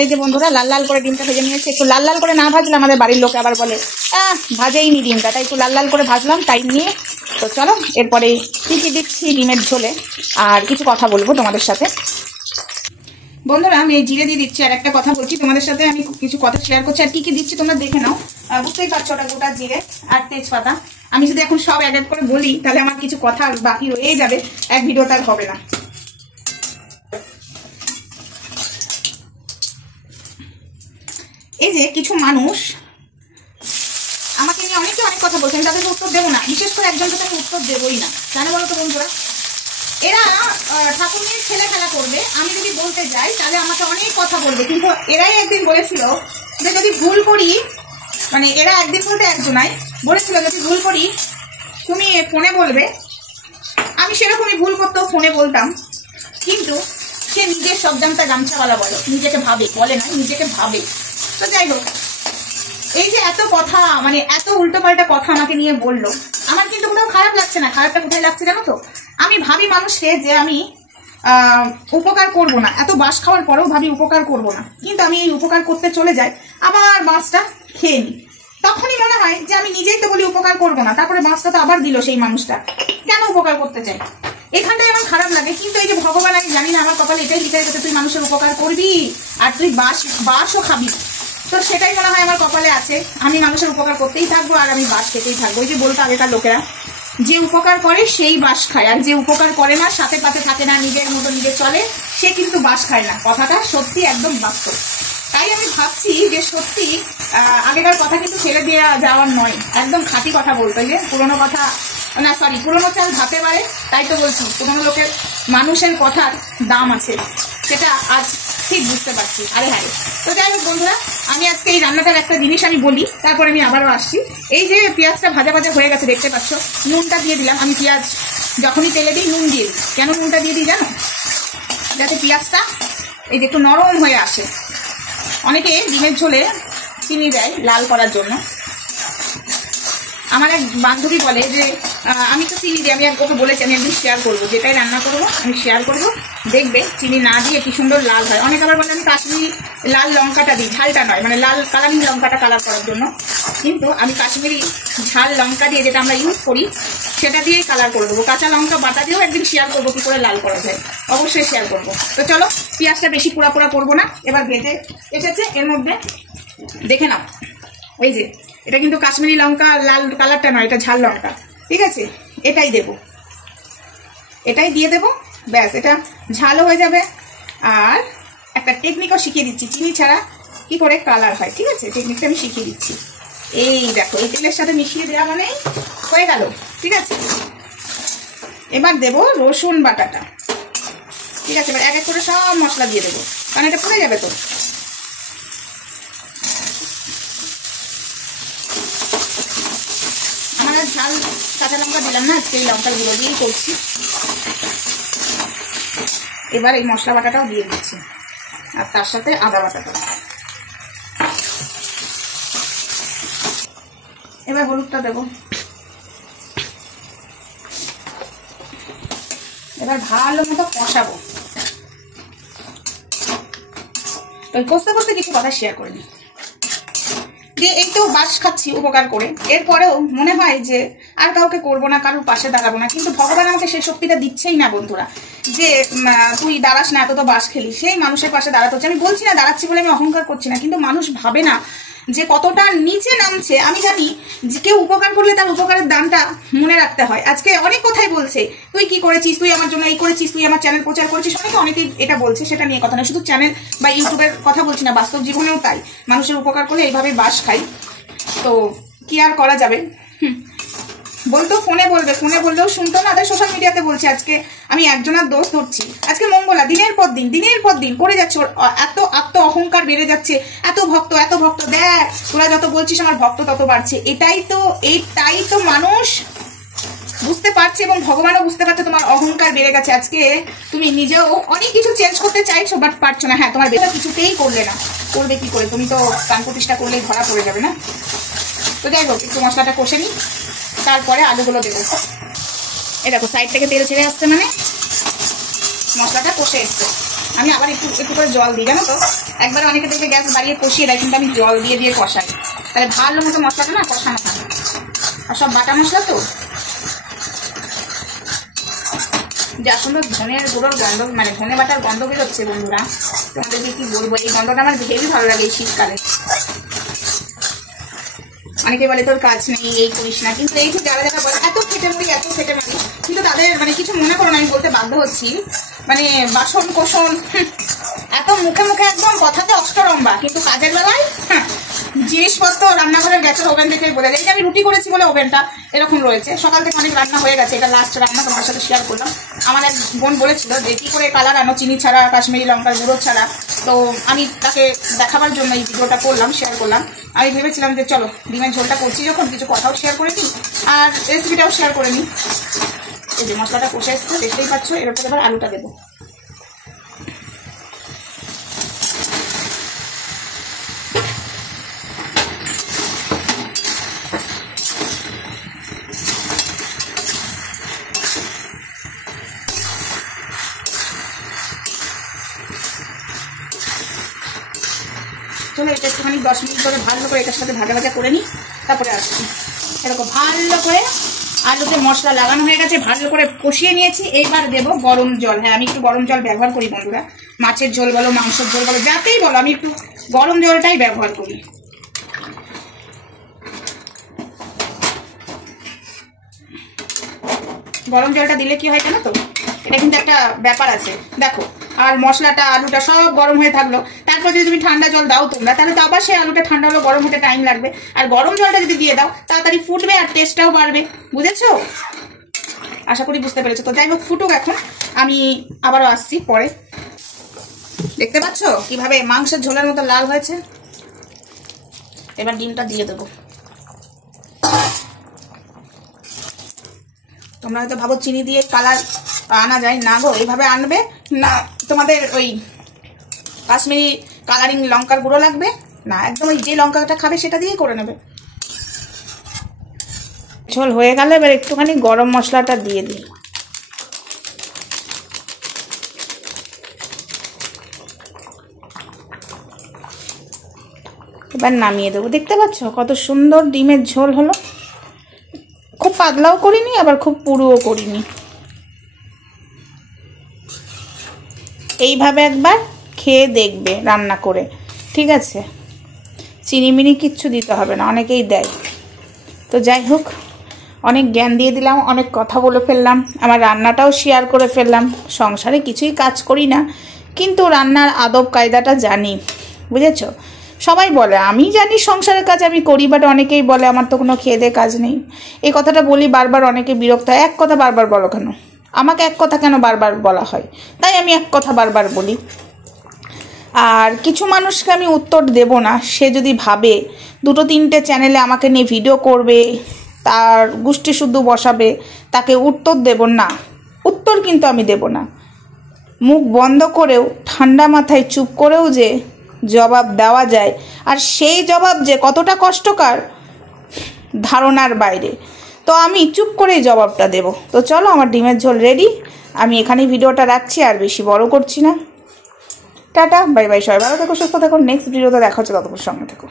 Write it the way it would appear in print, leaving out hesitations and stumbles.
এই যে বন্ধুরা লাল লাল করে ডিমটা ভেজে নিয়েছি। একটু লাল লাল করে না ভাজলে আমাদের বাড়ির লোকে আবার বলে ভাজেই নি ডিমটা, তাই একটু লাল লাল করে ভাজলাম টাইম নিয়ে। তো চলো এরপরে কী কী দিচ্ছি ডিমের ঝোলে আর কিছু কথা বলবো তোমাদের সাথে। বন্ধুরা আমি এই জিরে দিয়ে দিচ্ছি, আর একটা কথা বলছি তোমাদের সাথে, আমি কিছু কথা শেয়ার করছি। আর কি কি দিচ্ছি তোমরা দেখে নাও, বুঝতেই পারছো, ওটা গোটা জিরে আর তেজপাতা। আমি যদি এখন সব এক এক করে বলি তাহলে আমার কিছু কথা বাকি রয়েই যাবে, এক ভিডিও তার হবে না। এই যে কিছু মানুষ আমাকে নিয়ে অনেকে অনেক কথা বলছে, আমি তাদেরকে উত্তর দেবো না, বিশেষ করে একজনকে আমি উত্তর দেবই না। কেন বলো তো বন্ধুরা? এরা ঠাকুর নিয়ে ছেলে খেলা করবে, আমি যদি বলতে যাই তাহলে আমাকে অনেক কথা বলবে। কিন্তু এরাই একদিন বলেছিল যে যদি ভুল করি, মানে এরা একদিন বলতে একজনাই বলেছিল যদি ভুল করি তুমি ফোনে বলবে। আমি সেরকমই ভুল করতেও ফোনে বলতাম, কিন্তু সে নিজের সব জানতা গামছাওয়ালা বলো, নিজেকে ভাবে, বলে না নিজেকে ভাবে। তো যাই হোক, এই যে এত কথা, মানে এত উল্টোপাল্টা কথা আমাকে নিয়ে বললো, আমার কিন্তু কোথাও খারাপ লাগছে না। খারাপটা কোথায় লাগছে জানো তো? আমি ভাবি মানুষকে যে আমি উপকার করব না, এত বাস খাওয়ার পরেও ভাবি উপকার করব না, কিন্তু আমি এই উপকার করতে চলে যাই, আবার মাছটা খেয়ে নিই। তখনই মনে হয় যে আমি নিজেই তো বলি উপকার করব না, তারপরে মাছটা তো আবার দিল সেই মানুষটা, কেন উপকার করতে চাই? এখানটাই আমার খারাপ লাগে। কিন্তু এই যে ভগবান, আমি জানি না আমার কপালে এটাই লিখে রেখেছে তুই মানুষের উপকার করবি আর তুই বাসও খাবি। তো সেটাই মনে হয় আমার কপালে আছে, আমি মানুষের উপকার করতেই থাকবো আর আমি বাস খেতেই থাকবো। ওই যে বলতো আগেকার লোকেরা, যে উপকার করে সেই বাস খায়, আর যে উপকার করে না, সাথে পাতে থাকে না, নিজের মতো নিজে চলে, সে কিন্তু বাস খায় না। কথাটা সত্যি, একদম বাস্তব। তাই আমি ভাবছি যে সত্যি আগেকার কথা কিন্তু ছেড়ে দিয়ে যাওয়ার নয়, একদম খাঁটি কথা বলতে। যে পুরোনো কথা না, সরি, পুরোনো চাল ভাতে পারে, তাই তো বলছি পুরোনো লোকের মানুষের কথার দাম আছে, সেটা আজ ঠিক বুঝতে পারছি। আরে হ্যাঁ, তো যাই হোক বন্ধুরা, আমি আজকে এই রান্নাটার একটা জিনিস আমি বলি, তারপরে আমি আবারও আসছি। এই যে পেঁয়াজটা ভাজা ভাজা হয়ে গেছে দেখতে পাচ্ছ, নুনটা দিয়ে দিলাম। আমি পেঁয়াজ যখনই তেলে দিই নুন দিয়ে দিই। কেন নুনটা দিয়ে দিই জানো? যাতে পেঁয়াজটা এই যে একটু নরম হয়ে আসে। অনেকে ডিমের ঝোলে চিনি দেয় লাল করার জন্য। আমার এক বান্ধবী বলে যে আমি তো চিনি দিই, আমি ওকে বলেছি আমি একদিন শেয়ার করবো, যেটাই রান্না করবো আমি শেয়ার করবো, দেখবে চিনি না দিয়ে কি সুন্দর লাল হয়। অনেকে আবার বলে আমি কাশ্মীরি লাল লঙ্কাটা দিই, ঝালটা নয়, মানে লাল কালারিং লঙ্কাটা কালার করার জন্য। কিন্তু আমি কাশ্মীরি ঝাল লঙ্কা দিয়ে, যেটা আমরা ইউজ করি, সেটা দিয়েই কালার করে দেবো। কাঁচা লঙ্কা বাটা দিয়েও একদিন শেয়ার করবো কি করে লাল করা যায়, অবশ্যই শেয়ার করবো। তো চলো, পেঁয়াজটা বেশি পোড়া পোড়া করবো না, এবার ভেজে এসেছে। এর মধ্যে দেখে নাও, এই যে এটা কিন্তু কাশ্মীরি লঙ্কা, লাল কালারটা নয়, এটা ঝাল লঙ্কা, ঠিক আছে? এটাই দেব, এটাই দিয়ে দেবো, ব্যাস। এটা ঝালও হয়ে যাবে। আর একটা টেকনিকও শিখিয়ে দিচ্ছি, চিনি ছাড়া কি করে কালার হয়, ঠিক আছে? টেকনিকটা আমি শিখিয়ে দিচ্ছি। এই দেখো, এই তেলের সাথে মিশিয়ে দেওয়া মানে হয়ে গেল, ঠিক আছে? এবার দেব রসুন বাটাটা, ঠিক আছে? এবার এক এক করে সব মশলা দিয়ে দেবো, কারণ এটা পুড়ে যাবে তো। ঝাল কাঁচা লঙ্কা দিলাম না, আজকে এই লঙ্কার গুঁড়ো দিয়েই করছি। এবার এই মশলা বাটাটাও দিয়ে দিচ্ছি, আর তার সাথে আদা বাটাটা। এবার হলুদটা দেবো। এবার ভালো মতো কষাবো। তো কষতে কষতে কিছু কথা শেয়ার করে নিই। যে এই তো বাস খাচ্ছি উপকার করে, এরপরেও মনে হয় যে আর কাউকে করবো না, কারোর পাশে দাঁড়াবো না। কিন্তু ভগবান আমাকে সেই শক্তিটা দিচ্ছেই না বন্ধুরা, যে তুই দাঁড়াস না, এত তো বাস খেলি, সেই মানুষের পাশে দাঁড়াতে হচ্ছে। আমি বলছি না দাঁড়াচ্ছি বলে আমি অহংকার করছি না, কিন্তু মানুষ ভাবে না যে কতটা নিচে নামছে। আমি জানি যে কেউ উপকার করলে তার উপকারের দামটা মনে রাখতে হয়। আজকে অনেক কথাই বলছে, তুই কি করেছিস, তুই আমার জন্য এই করেছিস, তুই আমার চ্যানেল প্রচার করেছিস, অনেকেই এটা বলছে। সেটা নিয়ে কথা না, শুধু চ্যানেল বা ইউটিউবের কথা বলছি না, বাস্তব জীবনেও তাই। মানুষের উপকার করলে এইভাবে বাস খাই, তো কি আর করা যাবে? বলতো ফোনে বলবে, ফোনে বললেও শুনতো না, তাই সোশ্যাল মিডিয়াতে বলছে। আজকে আমি একজনের দোষ ধরছি, আজকে মঙ্গলা দিনের পর দিন করে যাচ্ছে, এত আত্ম অহংকার বেড়ে যাচ্ছে, এত ভক্ত দেখ, তোরা যত বলছিস আমার ভক্ত তত বাড়ছে। এটাই তো মানুষ বুঝতে পারছে, এবং ভগবানও বুঝতে পারছে তোমার অহংকার বেড়ে গেছে। আজকে তুমি নিজেও অনেক কিছু চেঞ্জ করতে চাইছো, বাট পারছো না। হ্যাঁ, তোমার বেলা কিছুতেই করলে না, করবে কি করে? তুমি তো প্রাণ প্রতিষ্ঠা করলেই ধরা পড়ে যাবে না। তো যাই হোক, একটু মশলাটা কষে নিই, তারপরে আলুগুলো দেবো। এই দেখো সাইড থেকে তেল ছেড়ে আসছে, মানে মশলাটা কষে এসছে। আমি আবার একটু একটু করে জল দিই, জানো তো। একবার অনেকে দেখবে গ্যাস বাড়িয়ে কষিয়ে দেয়, কিন্তু আমি জল দিয়ে দিয়ে কষাই, তাহলে ভালো মতো মশলাটা না কষানো থাকে। আর সব বাটা মশলা তো, যা সুন্দর ধনের গুঁড়োর গন্ধ, মানে ধনে বাটার গন্ধ বেরোচ্ছে বন্ধুরা, তোমাদেরকে কি বলবো, এই গন্ধটা আমার ভেবেই ভালো লাগে এই শীতকালে। অনেকে বলে তোর কাজ নেই, এই করিস না, কিন্তু এই যে যারা যারা বলে এত খেটে মারি এত খেটে মারি, কিন্তু তাদের মানে কিছু মনে করো না, আমি বলতে বাধ্য হচ্ছি, মানে বাসন কোসন এত মুখে মুখে একদম কথাতে অষ্টরম্বা, কিন্তু কাজের বেলায় জিনিসপত্র রান্নাঘরের গ্যাসের ওভেন থেকে বলে দেয়। আমি রুটি করেছি বলে ওভেনটা এরকম রয়েছে, সকাল থেকে অনেক রান্না হয়ে গেছে, এটা লাস্ট রান্না তোমার সাথে শেয়ার করলাম। আমার এক বোন বলেছিল যে কি করে কালার আনো চিনি ছাড়া, কাশ্মীরি লঙ্কার গুঁড়ো ছাড়া, তো আমি তাকে দেখাবার জন্য এই ভিডিওটা করলাম, শেয়ার করলাম। আমি ভেবেছিলাম যে চলো ডিমের ঝোলটা করছি যখন, কিছু কথাও শেয়ার করে নিই আর রেসিপিটাও শেয়ার করে নিই। এই যে মশলাটা কষে এসছে, দেখতেই পাচ্ছ, এর উপরে এবার আলুটা দেবো। চলো এটা একটুখানি 10 মিনিট ধরে ভালো করে এটার সাথে ভাজা ভাজা করে নিই, তারপরে আসছি। এরকম ভালো করে আলুতে মশলা লাগানো হয়ে গেছে, ভালো করে কষিয়ে নিয়েছি। এইবার দেবো গরম জল। হ্যাঁ, আমি একটু গরম জল ব্যবহার করি বন্ধুরা, মাছের ঝোল বলো, মাংসের ঝোল বলো, যাতেই বলো, আমি একটু গরম জলটাই ব্যবহার করি। গরম জলটা দিলে কি হয় জানো তো, এটা কিন্তু একটা ব্যাপার আছে দেখো। আর মশলাটা আলুটা সব গরম হয়ে থাকলো, তারপর যদি তুমি ঠান্ডা জল দাও তোমরা, তাহলে তো আবার সেই আলুটা ঠান্ডা হলো, গরম হতে টাইম লাগবে। আর গরম জলটা যদি দিয়ে দাও তাড়াতাড়ি ফুটবে আর টেস্টটাও বাড়বে, বুঝেছো? আশা করি বুঝতে পেরেছো। তো যাই হোক, ফুটুক এখন, আমি আবারও আসছি পরে। দেখতে পাচ্ছ কিভাবে মাংসের ঝোলের মতো লাল হয়েছে। এবার ডিমটা দিয়ে দেবো। তোমরা হয়তো ভাবো চিনি দিয়ে কালার আনা যায়, না গো, এইভাবে আনবে না। তোমাদের ওই কাশ্মীরি কালারিং লঙ্কার গুঁড়ো লাগবে না, একদম ওই যে লঙ্কাটা খাবে সেটা দিয়ে করে নেবে। ঝোল হয়ে গেলে এবার একটুখানি গরম মশলাটা দিয়ে দিই। এবার নামিয়ে দেবো। দেখতে পাচ্ছ কত সুন্দর ডিমের ঝোল হলো। খুব পাতলাও করিনি, আবার খুব পুরুও করিনি। এইভাবে একবার খেয়ে দেখবে রান্না করে, ঠিক আছে? চিনিমিনি কিচ্ছু দিতে হবে না, অনেকেই দেয়। তো যাই হোক, অনেক জ্ঞান দিয়ে দিলাম, অনেক কথা বলে ফেললাম, আমার রান্নাটাও শেয়ার করে ফেললাম। সংসারে কিছুই কাজ করি না, কিন্তু রান্নার আদব কায়দাটা জানি, বুঝেছো? সবাই বলে আমি জানি সংসারের কাজ আমি করি, বাট অনেকেই বলে আমার তো কোনো খেয়ে দিয়ে কাজ নেই। এই কথাটা বলি বারবার, অনেকে বিরক্ত হয়, এক কথা বারবার বলো কেন? আমাকে এক কথা কেন বারবার বলা হয়? তাই আমি এক কথা বারবার বলি। আর কিছু মানুষকে আমি উত্তর দেব না, সে যদি ভাবে 2-3টে চ্যানেলে আমাকে নিয়ে ভিডিও করবে, তার গোষ্ঠী শুদ্ধ বসাবে, তাকে উত্তর দেব না। উত্তর কিন্তু আমি দেব না। মুখ বন্ধ করেও ঠান্ডা মাথায় চুপ করেও যে জবাব দেওয়া যায়, আর সেই জবাব যে কতটা কষ্টকর ধারণার বাইরে। তো আমি চুপ করেই জবাবটা দেব। তো চলো, আমার ডিমের ঝোল রেডি। আমি এখানেই ভিডিওটা রাখছি, আর বেশি বড় করছি না। টাটা, বাই বাই, সবাই ভালো থেকো, সুস্থ থেকো। নেক্সট ভিডিওতে দেখা হচ্ছে, ততক্ষণ সঙ্গে থেকো।